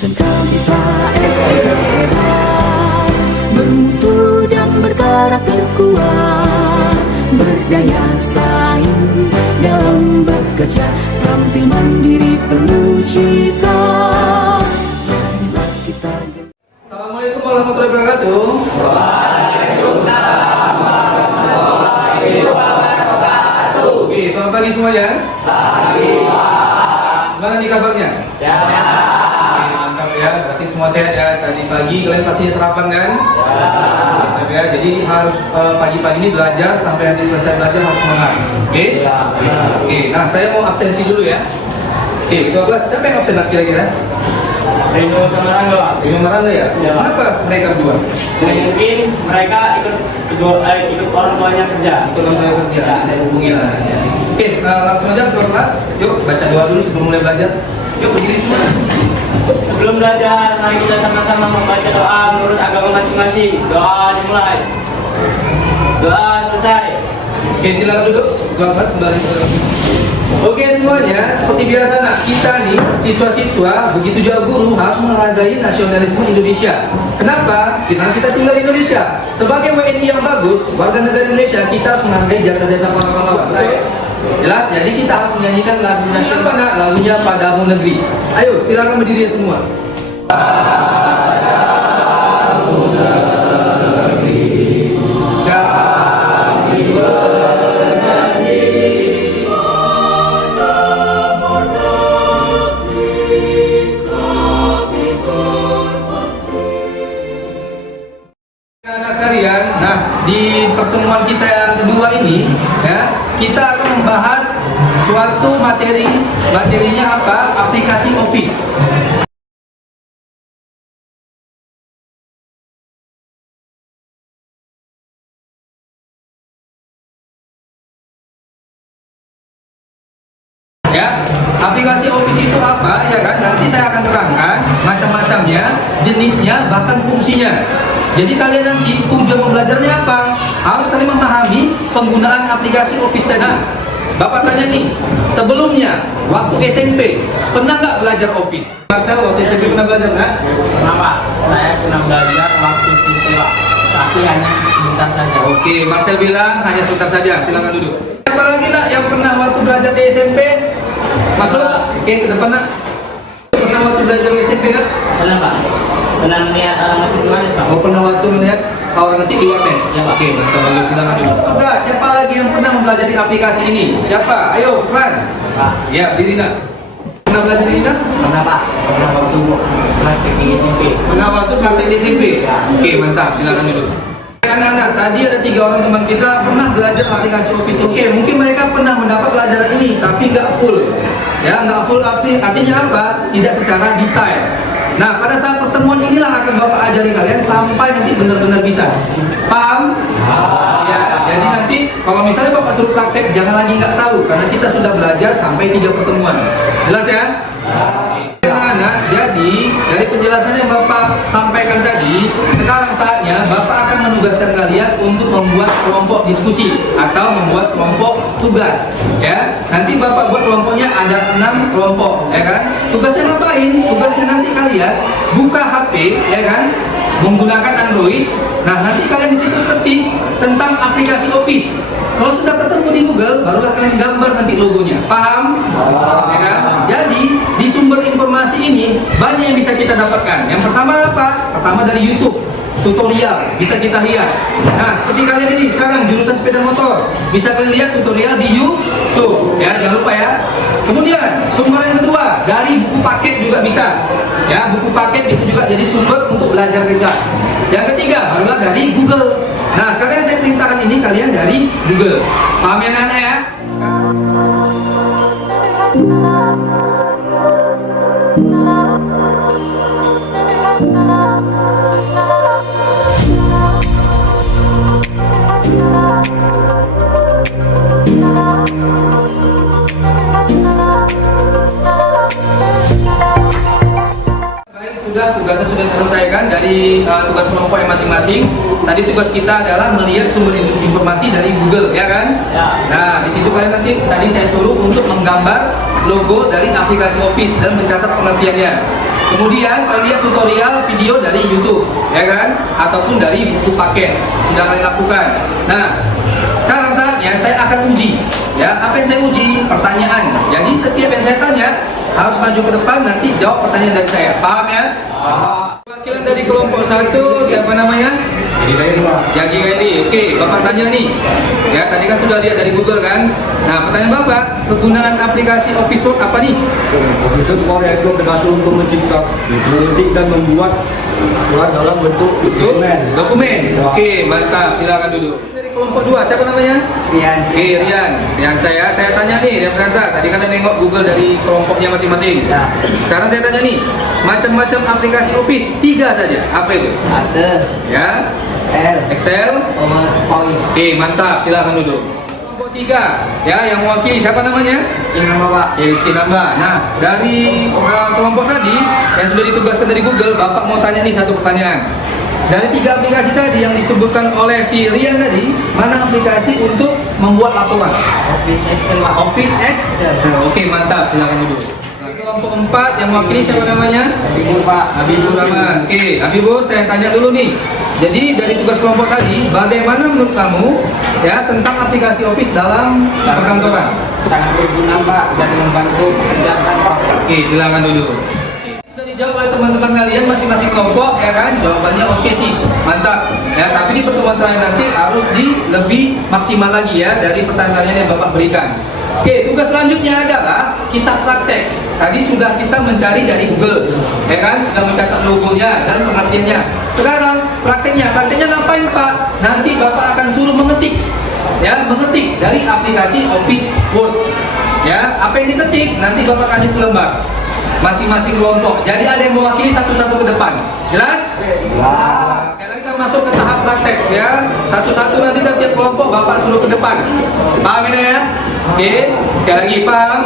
Sangka bisa SMK hebat, bermutu dan berkarakter kuat, berdaya saing dalam bekerja, tampil mandiri penuh cita. Jadilah kita. Assalamualaikum warahmatullahi wabarakatuh. Waalaikumsalam warahmatullahi wabarakatuh. Oke, selamat pagi semuanya. Pagi, Pak. Gimana nih kabarnya? Sehat. Oke, mantap ya. Berarti semua sehat ya. Tadi pagi kalian pastinya sarapan kan? Mantap ya. Jadi harus pagi-pagi ini belajar sampai nanti selesai belajar harus semangat. Oke? Oke. Nah, saya mau absensi dulu ya. Oke, ketua kelas siapa yang absen kira-kira? Rino sama Rangga. Rino Marangga ya? Ya. Kenapa mereka berdua? Mungkin mereka ikut orang tuanya kerja. Ikut orang tua kerja. Nanti saya hubungi lah. Oke, langsung aja ketua kelas. Yuk baca doa dulu sebelum mulai belajar. Yuk berdiri semua. Sebelum belajar, mari kita sama-sama membaca doa menurut agama masing-masing. Doa dimulai. Doa selesai. Oke, silakan duduk. Ketua kelas kembali ke. Oke semuanya, seperti biasa nak, kita nih siswa-siswa, begitu juga guru harus menghargai nasionalisme Indonesia. Kenapa? Karena kita tinggal di Indonesia. Sebagai WNI yang bagus, warga negara Indonesia, kita harus menghargai jasa-jasa para pahlawan. Jelas? Jadi kita harus menyanyikan lagu nasional, nak, lagunya Padamu Negeri. Ayo, silakan berdiri semua. Padamu Negeri, kami bernyanyi. Anak sekalian, nah di pertemuan kita yang kedua ini, ya kita akan membahas suatu materinya apa? Aplikasi Office. Ya, aplikasi Office itu apa? Ya kan, nanti saya akan terangkan macam-macamnya, jenisnya, bahkan fungsinya. Jadi kalian nanti tujuan pembelajarannya apa? Harus kalian memahami penggunaan aplikasi Office tadi. Bapak tanya nih, sebelumnya waktu SMP pernah nggak belajar Office? Marcel waktu SMP pernah belajar nggak? Pernah, Pak. Saya pernah belajar waktu siswa, tapi hanya sebentar saja. Oke, Marcel bilang hanya sebentar saja. Silakan duduk. Siapa lagi nak yang pernah waktu belajar di SMP? Masuk. Oke, ke depan nak. Pernah waktu belajar di SMP nak? Pernah, Pak. Pernah melihat ngetik di mana, Pak? Oh, pernah waktu melihat orang ngetik di warnet? Ya, Pak. Oke, mantap, bagus. Silakan duduk. Sudah, siapa lagi yang pernah mempelajari aplikasi ini? Siapa? Ayo, Franz. Pak. Ya, Dirina. Pernah belajar ini nak? Pernah, Pak. Pernah waktu praktek di SMP. Pernah waktu praktek di SMP? Oke, mantap. Silakan duduk. Anak-anak, tadi ada 3 orang teman kita pernah belajar aplikasi Office. Oke, mungkin mereka pernah mendapat pelajaran ini, tapi nggak full. Ya, nggak full artinya apa? Tidak secara detail. Nah, pada saat pertemuan inilah akan Bapak ajari kalian sampai nanti benar-benar bisa. Paham? Ya, jadi nanti kalau misalnya Bapak suruh praktek, jangan lagi nggak tahu, karena kita sudah belajar sampai 3 pertemuan. Jelas ya? Anak-anak, jadi dari penjelasan yang Bapak sampaikan tadi, sekarang saatnya Bapak akan menugaskan kalian untuk membuat kelompok diskusi atau membuat kelompok tugas. Ya, nanti Bapak buat kelompoknya ada 6 kelompok, ya kan? Tugasnya ngapain? Tugasnya nanti kalian buka HP, ya kan? Menggunakan Android. Nah, nanti kalian di situ ketik tentang aplikasi Office. Kalau sudah ketemu di Google, barulah kalian gambar nanti logonya. Paham? Ya kan? Jadi, di sumber informasi ini banyak yang bisa kita dapatkan. Yang pertama apa? Pertama dari YouTube. Tutorial bisa kita lihat. Nah, seperti kalian ini sekarang jurusan sepeda motor, bisa kalian lihat tutorial di YouTube. Ya, jangan lupa ya. Kemudian, sumber yang kedua dari buku paket juga bisa. Ya, buku paket bisa juga jadi sumber untuk belajar kita. Yang ketiga, barulah dari Google. Nah, sekarang saya perintahkan ini kalian dari Google. Paham ya anak-anak ya? Tugasnya sudah diselesaikan dari tugas kelompok yang masing-masing. Tadi tugas kita adalah melihat sumber informasi dari Google, ya kan? Ya. Nah, di situ kalian nanti tadi saya suruh untuk menggambar logo dari aplikasi Office dan mencatat pengertiannya. Kemudian kalian lihat tutorial video dari YouTube, ya kan? Ataupun dari buku paket sudah kalian lakukan. Nah, sekarang saatnya saya akan uji. Ya, apa yang saya uji? Pertanyaan. Jadi setiap yang saya tanya harus maju ke depan, nanti jawab pertanyaan dari saya. Paham ya? Perwakilan dari kelompok 1 siapa namanya? Yagi Gairi. Oke, Bapak tanya nih. Ya, tadi kan sudah lihat dari Google kan? Nah, pertanyaan Bapak, kegunaan aplikasi Office Word apa nih? Office Word itu aplikasi untuk mencipta, mengetik dan membuat surat dalam bentuk Dokumen. Oke, mantap. Silakan duduk. Dari kelompok 2 siapa namanya? Rian. Oke, Rian. Rian saya tanya nih, Rian Fransa. Tadi kan Anda nengok Google dari kelompoknya masing-masing. Ya. Sekarang saya tanya nih, macam-macam aplikasi Office 3 saja. Apa itu? Access. Ya, Excel. Excel. PowerPoint. Oke, mantap. Silakan duduk. Kelompok 3, ya, yang mewakili siapa namanya? Ini nama Pak. Rizky Nambah. Nah, dari kelompok tadi yang sudah ditugaskan dari Google, Bapak mau tanya nih satu pertanyaan. Dari 3 aplikasi tadi yang disebutkan oleh si Rian tadi, mana aplikasi untuk membuat laporan? Office Excel Pak. Office Excel. Oke, mantap. Silakan duduk. Nah, kelompok 4 yang mewakili siapa namanya? Habibur Pak. Habibur Rahman. Oke, Habibur, saya tanya dulu nih. Jadi dari tugas kelompok tadi, bagaimana menurut kamu ya tentang aplikasi Office dalam perkantoran? Sangat berguna Pak dan membantu pekerjaan kantor. Oke, silakan dulu. Sudah dijawab oleh teman-teman kalian masing-masing kelompok, ya kan? Jawabannya oke sih, mantap. Ya, tapi di pertemuan terakhir nanti harus lebih maksimal lagi ya dari pertanyaan yang Bapak berikan. Oke, tugas selanjutnya adalah kita praktek. Tadi sudah kita mencari dari Google, ya kan? Sudah mencatat logonya dan pengertiannya. Sekarang prakteknya ngapain Pak? Nanti Bapak akan suruh mengetik, ya, mengetik dari aplikasi Office Word. Ya, apa yang diketik nanti Bapak kasih selembar masing-masing kelompok. Jadi ada yang mewakili satu-satu ke depan. Jelas? Sekarang kita masuk ke tahap praktek ya. Satu-satu nanti dari tiap kelompok Bapak suruh ke depan. Paham ini ya? Oke, sekali lagi paham?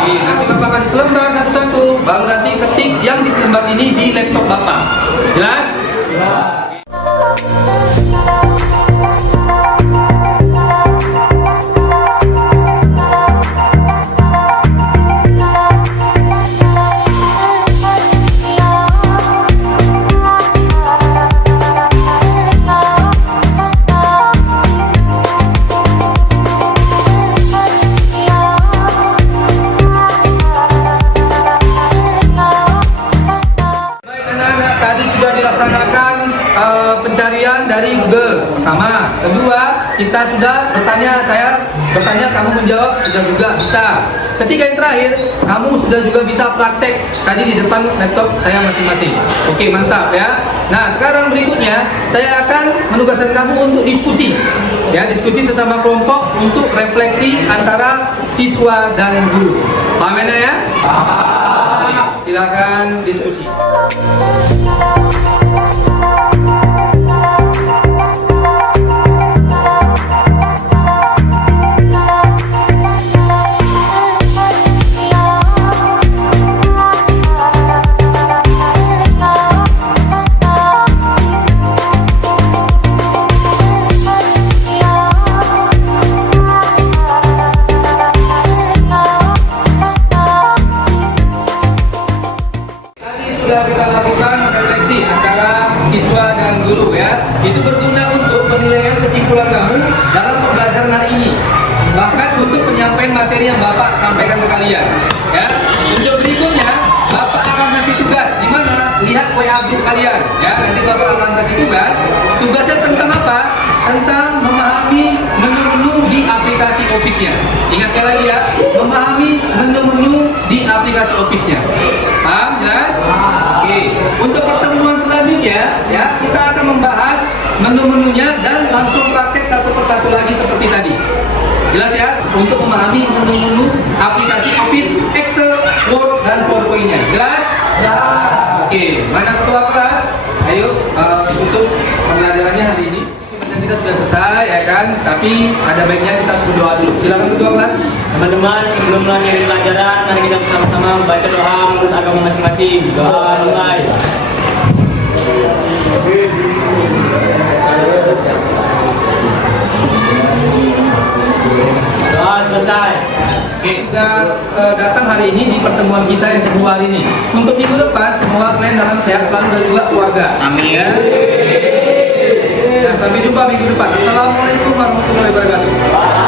Oke, nanti Bapak kasih selembar satu-satu, baru nanti ketik yang di selembar ini di laptop Bapak. Jelas? Pencarian dari Google pertama, kedua kita sudah saya bertanya kamu menjawab sudah juga bisa. Ketiga yang terakhir kamu sudah juga bisa praktek tadi di depan laptop saya masing-masing. Oke, mantap ya. Nah sekarang berikutnya saya akan menugaskan kamu untuk diskusi ya, diskusi sesama kelompok untuk refleksi antara siswa dan guru. Paham ya? Silakan diskusi. Sudah kita lakukan refleksi antara siswa dan guru ya. Itu berguna untuk penilaian kesimpulan kamu dalam pembelajaran hari ini. Bahkan untuk penyampaian materi yang Bapak sampaikan ke kalian. Ya. Untuk berikutnya Bapak akan kasih tugas di mana lihat WA group kalian. Ya, nanti Bapak akan kasih tugas. Tugasnya tentang apa? Tentang memahami menu-menu di aplikasi Office-nya. Ingat sekali lagi ya, memahami menu-menu di aplikasi Office-nya. Paham? Jelas? Oke. Untuk pertemuan selanjutnya, ya kita akan membahas menu-menunya dan langsung praktek satu persatu lagi seperti tadi. Jelas ya? Untuk memahami menu-menu aplikasi Office, Excel, Word, dan PowerPoint-nya. Jelas? Ya. Oke. Mana ketua kelas? Ayo tutup pembelajarannya hari ini. Kita sudah selesai ya kan, tapi ada baiknya kita harus berdoa dulu. Silakan ketua kelas. Teman-teman, sebelum mengakhiri pelajaran, mari kita bersama-sama membaca doa menurut agama masing-masing. Doa mulai. Doa selesai. Oke, sudah datang hari ini di pertemuan kita yang kedua hari ini. Untuk minggu depan, semoga kalian dalam sehat selalu dan juga keluarga. Amin. Ya. Nah, sampai jumpa minggu depan. Assalamualaikum warahmatullahi wabarakatuh.